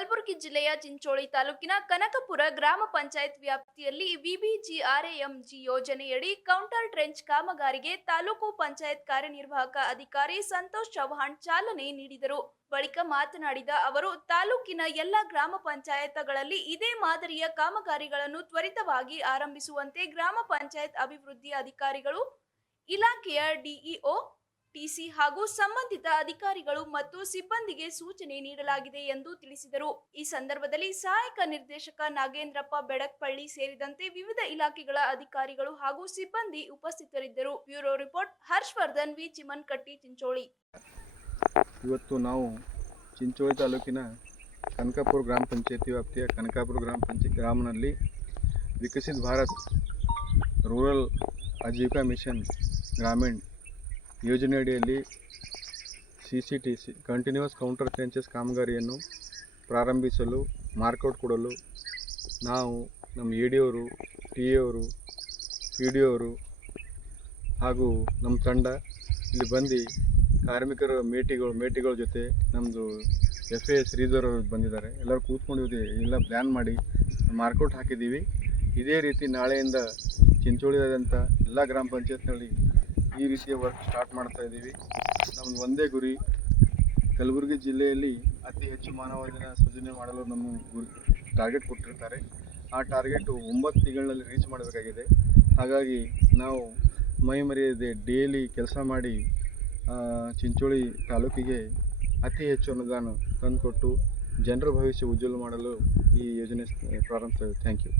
ಕಲಬುರಗಿ ಜಿಲ್ಲೆಯ ಚಿಂಚೋಳಿ ತಾಲೂಕಿನ ಕನಕಪುರ ಗ್ರಾಮ ಪಂಚಾಯತ್ ವ್ಯಾಪ್ತಿಯಲ್ಲಿ ವಿಬಿಜಿಆರ್ಎಎಂಜಿ ಯೋಜನೆಯಡಿ ಕೌಂಟರ್ ಟ್ರೆಂಚ್ ಕಾಮಗಾರಿಗೆ ತಾಲೂಕು ಪಂಚಾಯತ್ ಕಾರ್ಯನಿರ್ವಾಹಕ ಅಧಿಕಾರಿ ಸಂತೋಷ್ ಚೌಹಾಣ್ ಚಾಲನೆ ನೀಡಿದರು. ಬಳಿಕ ಮಾತನಾಡಿದ ಅವರು, ತಾಲೂಕಿನ ಎಲ್ಲ ಗ್ರಾಮ ಪಂಚಾಯತ್ಗಳಲ್ಲಿ ಇದೇ ಮಾದರಿಯ ಕಾಮಗಾರಿಗಳನ್ನು ತ್ವರಿತವಾಗಿ ಆರಂಭಿಸುವಂತೆ ಗ್ರಾಮ ಪಂಚಾಯತ್ ಅಭಿವೃದ್ಧಿ ಅಧಿಕಾರಿಗಳು, ಇಲಾಖೆಯ ಡಿಇಒ, ಟಿಸಿ ಹಾಗೂ ಸಂಬಂಧಿತ ಅಧಿಕಾರಿಗಳು ಮತ್ತು ಸಿಬ್ಬಂದಿಗೆ ಸೂಚನೆ ನೀಡಲಾಗಿದೆ ಎಂದು ತಿಳಿಸಿದರು. ಈ ಸಂದರ್ಭದಲ್ಲಿ ಸಹಾಯಕ ನಿರ್ದೇಶಕ ನಾಗೇಂದ್ರಪ್ಪ ಬೆಡಕ್ಪಳ್ಳಿ ಸೇರಿದಂತೆ ವಿವಿಧ ಇಲಾಖೆಗಳ ಅಧಿಕಾರಿಗಳು ಹಾಗೂ ಸಿಬ್ಬಂದಿ ಉಪಸ್ಥಿತರಿದ್ದರು. Bureau report Harshavardhan V Chimankatti, Chincholi. ಇವತ್ತು ನಾವು ಚಿಂಚೋಳಿ ತಾಲೂಕಿನ ಕನಕಪುರ ಗ್ರಾಮ ಪಂಚಾಯತಿ ವ್ಯಾಪ್ತಿಯ ಕನಕಪುರ ಗ್ರಾಮದಲ್ಲಿ ವಿಕಸಿತ ಭಾರತ್ ರೂರಲ್ ಆಜೀವಿಕಾ ಮಿಷನ್ ಗ್ರಾಮೀಣ ಯೋಜನೆಯಡಿಯಲ್ಲಿ CCTC ಕಂಟಿನ್ಯೂಸ್ ಕೌಂಟರ್ ಟ್ರೆಂಚಸ್ ಕಾಮಗಾರಿಯನ್ನು ಪ್ರಾರಂಭಿಸಲು ಮಾರ್ಕೌಟ್ ಕೊಡಲು ನಾವು ನಮ್ಮ ADO, TA, PDO ಹಾಗೂ ನಮ್ಮ ತಂಡ ಇಲ್ಲಿ ಬಂದು ಕಾರ್ಮಿಕರ ಮೇಟಿಗಳ ಜೊತೆ ನಮ್ಮದು FA ಶ್ರೀಧರ್ ಅವರು ಬಂದಿದ್ದಾರೆ. ಎಲ್ಲರೂ ಕೂತ್ಕೊಂಡಿದ್ದೀವಿ, ಎಲ್ಲ ಪ್ಲ್ಯಾನ್ ಮಾಡಿ ಮಾರ್ಕೌಟ್ ಹಾಕಿದ್ದೀವಿ. ಇದೇ ರೀತಿ ನಾಳೆಯಿಂದ ಚಿಂಚೋಳಿಯಾದಂಥ ಎಲ್ಲ ಗ್ರಾಮ ಪಂಚಾಯತ್ನಲ್ಲಿ ಈ ರೀತಿಯ ವರ್ಕ್ ಸ್ಟಾರ್ಟ್ ಮಾಡ್ತಾ ಇದ್ದೀವಿ. ನಮ್ಮದು ಒಂದೇ ಗುರಿ, ಕಲಬುರಗಿ ಜಿಲ್ಲೆಯಲ್ಲಿ ಅತಿ ಹೆಚ್ಚು ಮಾನವ ದಿನ ಸೃಜನೆ ಮಾಡಲು ನಮ್ಮ ಟಾರ್ಗೆಟ್ ಕೊಟ್ಟಿರ್ತಾರೆ. ಆ ಟಾರ್ಗೆಟು 9 ತಿಂಗಳಲ್ಲಿ ರೀಚ್ ಮಾಡಬೇಕಾಗಿದೆ. ಹಾಗಾಗಿ ನಾವು ಮೈಮರೆಯದೆ ಡೈಲಿ ಕೆಲಸ ಮಾಡಿ ಚಿಂಚೋಳಿ ತಾಲೂಕಿಗೆ ಅತಿ ಹೆಚ್ಚು ಅನುದಾನ ತಂದುಕೊಟ್ಟು ಜನರ ಭವಿಷ್ಯ ಉಜ್ವಲ ಮಾಡಲು ಈ ಯೋಜನೆ ಪ್ರಾರಂಭಿಸಿದೆ. Thank you.